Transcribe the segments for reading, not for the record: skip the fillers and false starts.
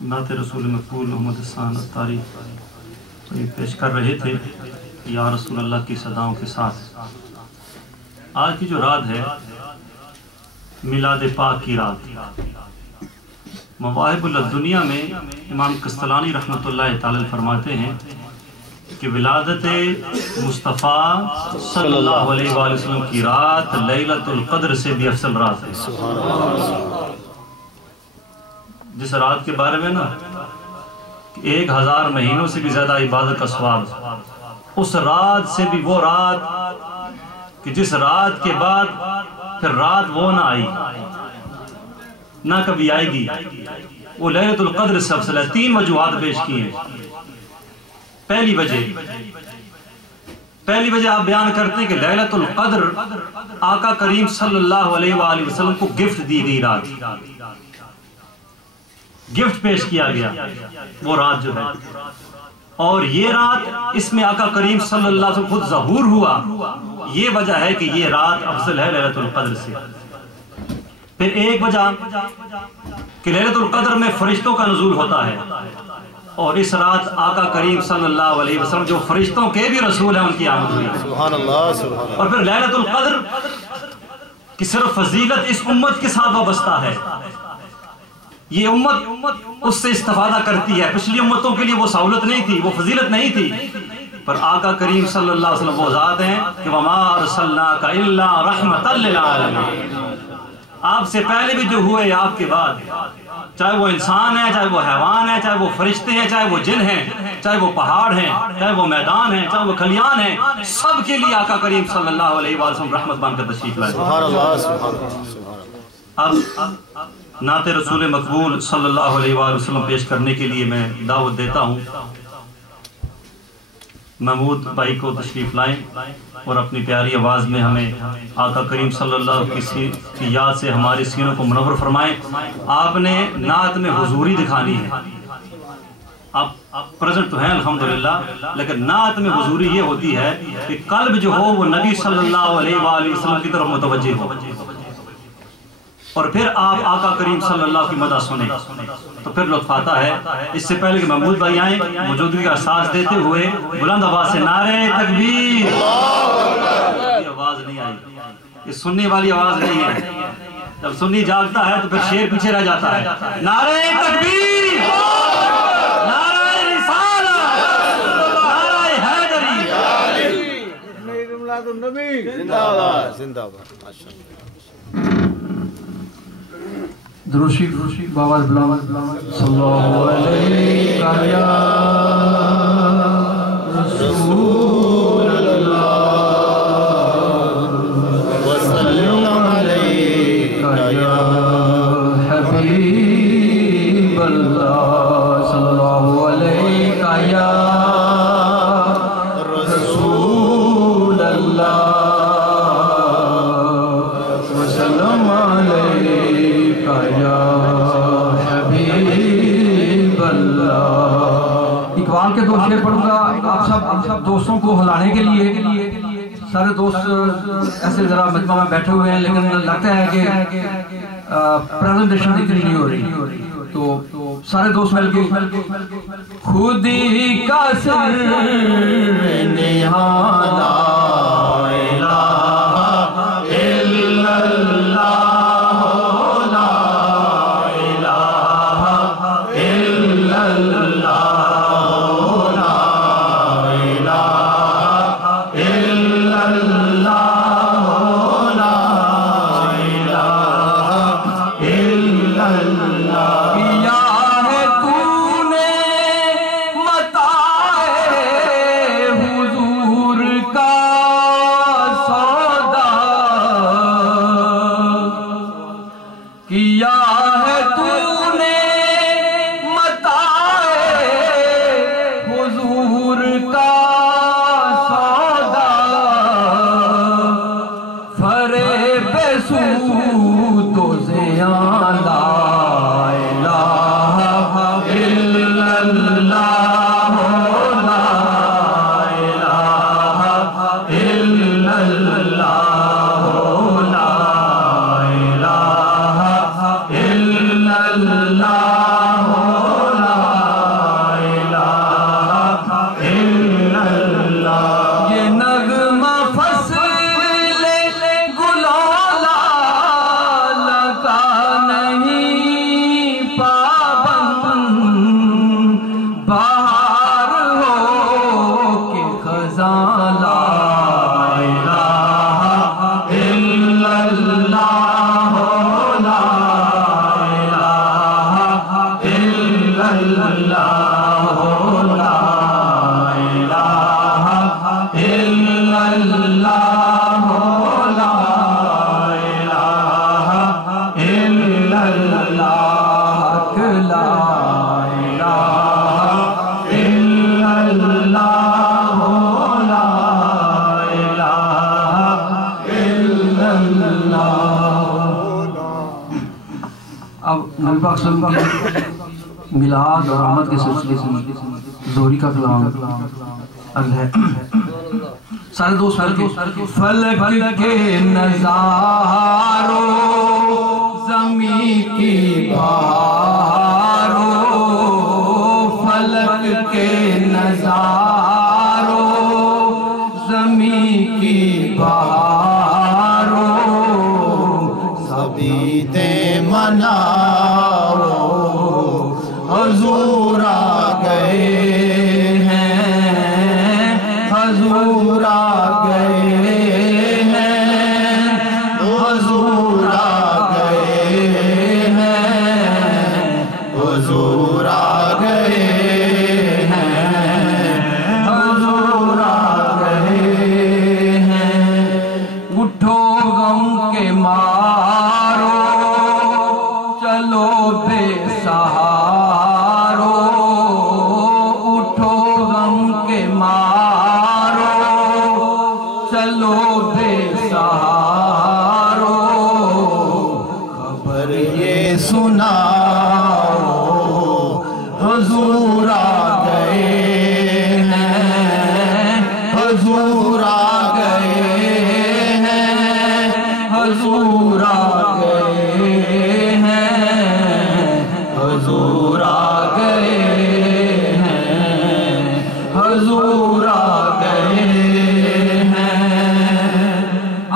نعت رسول مقبول محمد حسان اتاری پیش کر رہے تھے یا رسول اللہ کی صداؤں کے ساتھ۔ آج کی جو رات ہے میلاد پاک کی رات، مواہب الدنیا میں امام قسطلانی رحمۃ اللہ تعالی فرماتے ہیں کہ ولادت مصطفیٰ صلی اللہ علیہ وآلہ وسلم کی رات لیلۃ القدر سے بھی افضل رات ہے۔ جس رات کے بارے میں 1000 مہینوں سے بھی زیادہ عبادت کا ثواب، اس رات سے بھی وہ رات کہ جس رات کے بعد پھر رات وہ نہ آئی نہ کبھی آئے گی، وہ لیلۃ القدر سے افضل ہے۔ 3 وجوہات پیش کی ہیں۔ پہلی وجہ آپ بیان کرتے ہیں کہ لیلۃ القدر آقا کریم صلی اللہ علیہ وآلہ وسلم کو گفٹ دی گئی رات، گفٹ پیش کیا گیا وہ رات جو ہے، اور یہ رات اس میں آقا کریم صلی اللہ علیہ وسلم خود ظہور ہوا۔ یہ وجہ ہے کہ یہ رات افضل ہے لیلۃ القدر سے۔ پھر ایک وجہ کہ لیلۃ القدر میں فرشتوں کا نزول ہوتا ہے، اور اس رات آقا کریم صلی اللہ علیہ وسلم جو فرشتوں کے بھی رسول ہیں ان کی آمد ہوئی۔ سبحان اللہ سبحان اللہ۔ اور پھر لیلۃ القدر کی صرف فضیلت اس امت کے ساتھ وابستہ ہے، یہ امت اس سے استفادہ کرتی ہے۔ پچھلی امتوں کے لیے وہ سہولت نہیں تھی، وہ فضیلت نہیں تھی، پر آقا کریم صلی اللہ علیہ وسلم وہ ذات ہیں کہ وَمَا أَرْسَلْنَاكَ إِلَّا رَحْمَةً لِلْعَالَمِينَ۔ آپ سے پہلے بھی جو ہوئے یا آپ کے بعد، چاہے وہ انسان ہیں، چاہے وہ حیوان ہیں، چاہے وہ فرشتے ہیں، چاہے وہ جن ہیں، چاہے وہ پہاڑ ہیں، چاہے وہ میدان ہیں، چاہے وہ کھلیان ہیں، سب کے لیے آقا کریم صلی اللہ علیہ وسلم رحمت بن کر تشریف لائے۔ سبحان اللہ سبحان اللہ۔ اب نعت رسول مقبول صلی اللہ علیہ وآلہ وسلم پیش کرنے کے لیے میں دعوت دیتا ہوں، محمود بھائی کو تشریف لائیں اور اپنی پیاری آواز میں ہمیں آقا کریم صلی اللہ علیہ وسلم کی یاد سے ہمارے سینوں کو منور فرمائیں۔ آپ نے نعت میں حضوری دکھانی ہے، آپ پریزنٹ تو ہیں الحمدللہ، لیکن نعت میں حضوری یہ ہوتی ہے کہ قلب جو ہو وہ نبی صلی اللہ علیہ وآلہ وسلم کی طرف متوجہ ہو، اور پھر آپ آقا کریم صلی اللہ کی مدح سنیں تو پھر لطف آتا ہے۔ اس سے پہلے کہ محمود بھائی آئیں، موجودگی کا احساس دیتے ہوئے بلند آواز سے نعرہ تکبیر۔ یہ آواز نہیں آئی، یہ سننے والی آواز نہیں ہے، جب سنی جاگتا ہے تو پھر شیر پیچھے رہ جاتا ہے۔ نعرہ تکبیر، نعرہ رسالت، نعرہ حیدری۔ زندہ آباد زندہ آباد۔ دروشی باواز بلاوز صلی اللہ علیہ یا رسول اللہ وسلم علیہ یا حبیب اللہ صلی اللہ علیہ یا رسول اللہ وسلم علیہ یا حبیب اللہ۔ اقبال کے 2 شعر پڑھوں گا آپ سب دوستوں کو ہلانے کے لیے۔ سارے دوست ایسے ذرا مجمع میں بیٹھے ہوئے ہیں، لیکن لگتا ہے کہ پریزنٹیشن اتنی نہیں ہو رہی، تو سارے دوست مل کے خود ہی کا سر نہاں لا الہ الا اللہ سودا نبی پاک صلی اللہ علیہ وسلم کی میلاد اور آمد کے سلسلے سے زہری کا کلام عرض ہے. سارے دوست فلک کے نظاروں زمین کی بہاروں فلک کے نظاروں زمین کی بہاروں سبھی دے مناؤ حضور آ گئے ہیں حضور آ گئے ہیں حضور آ گئے ہیں حضور آ گئے ہیں حضور آ گئے ہیں. اٹھو غم کے مارو چلو بے سہارو اٹھو غم کے مارو چلو بے سہارو خبر یہ سناؤ حضور آ گئے ہیں حضور آ گئے ہیں حضور آ گئے ہیں حضور آ گئے ہیں حضور آ گئے ہیں.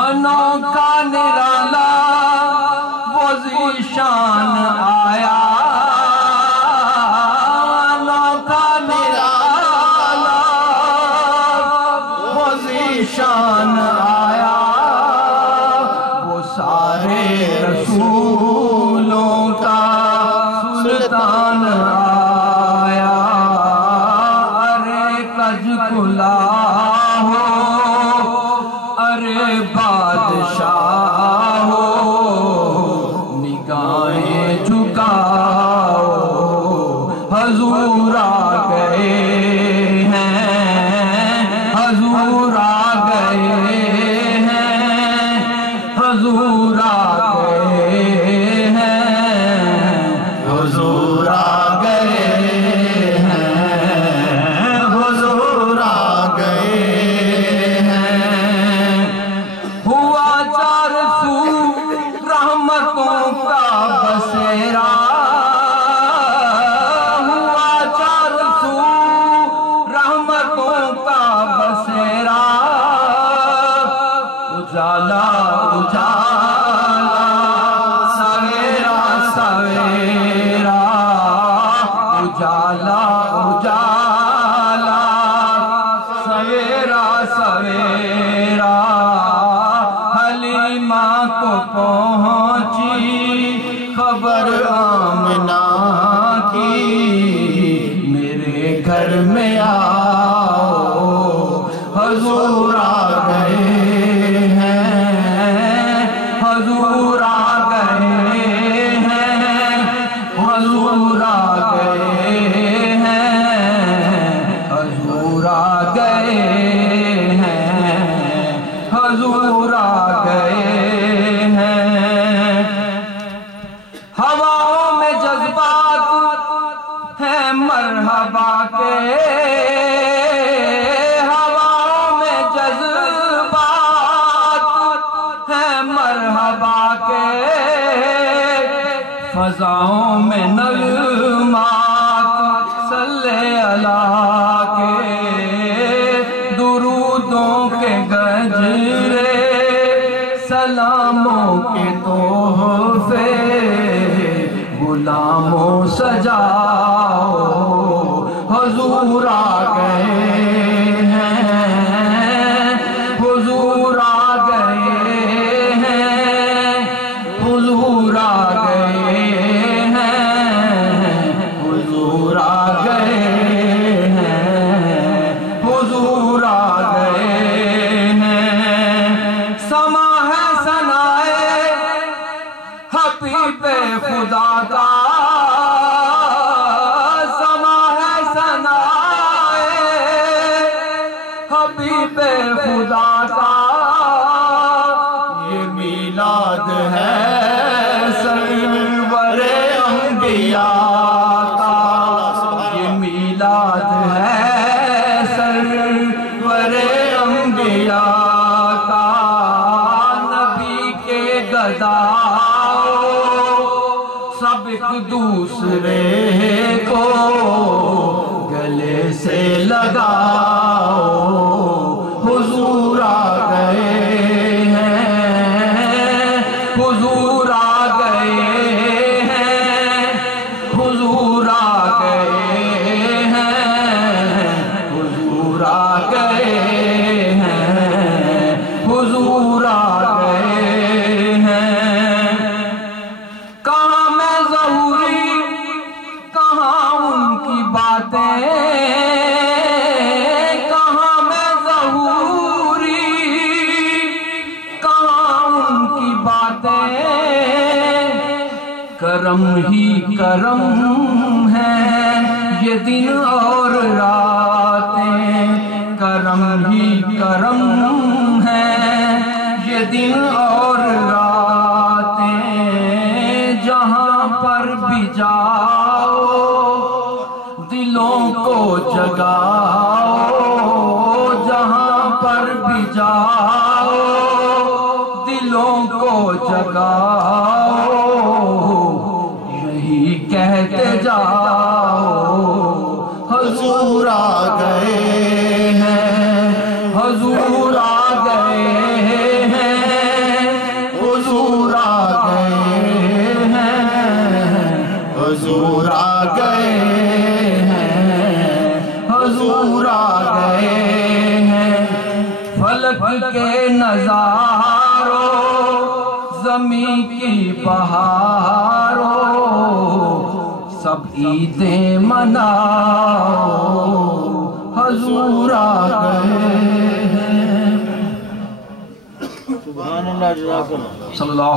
انوکھا نرالا وہ ذیشان آیا انوکھا نرالا وہ ذیشان آیا وہ سارے رسولوں کا سلطان آیا. ارے کج کلا ہو ارے بادشاہ ہو نگاہیں جھکاؤ حضور آ گئے ہیں حضور آ گئے ہیں حضور آ گئے ہیں حضور آ گئے ہیں حضور آ گئے ہیں. ہوا چار سو رحمتوں کا بسیرا ہوا چار سو رحمتوں کا بسیرا اجالا اجالا سویرا سویرا اجالا اجالا سویرا سویرا حلیمہ کو پہنچی خبر آمنہ کی میرے گھر میں آؤ حضور آ گئے ہیں حضور آ گئے ہیں حضور آ گئے ہیں حضور آ گئے ہیں حضور آ گئے ہیں. ہواؤں میں جذبات ہیں مرحبا کے ہواؤں میں جذبات ہیں مرحبا کے فضاؤں میں نغمات صلی اللہ کے درودوں کے گجرے سلاموں کے تحفے غلاموں سجاؤ حضور آ گئے ہیں حضور آ گئے ہیں حضور آ گئے ہیں حضور پہ خدا کا یہ میلاد ہے سرور انبیاء کا، یہ میلاد ہے سرور انبیاء کا، نبی کے گداؤ سب ایک دوسرے کو گلے سے لگاؤ، حضور آ گئے ہیں، حضور آ گئے ہیں، حضور آ گئے ہیں، حضور آ گئے ہیں، حضور آ گئے ہیں۔ کہاں میں ظہوری، کہاں ان کی باتیں، کہاں میں ظہوری، کہاں ان کی باتیں، کرم ہی کرم ہے یہ دن اور راتیں، کرم ہی کرم ہے یہ دن اور راتیں، جہاں پر بھی جاؤ دلوں کو جگاؤ، جہاں پر بھی جاؤ دلوں کو جگاؤ، یہی کہتے جاؤ حضور آ گئے ہیں، حضور آ گئے ہیں، حضور آ گئے ہیں، حضور آ گئے ہیں، حضور آ گئے ہیں۔ فلک کے نظاروں زمین کی بہاروں سب عیدیں مناؤ، حضور آ گئے ہیں۔ سبحان اللہ، جزاک اللہ۔ صلی اللہ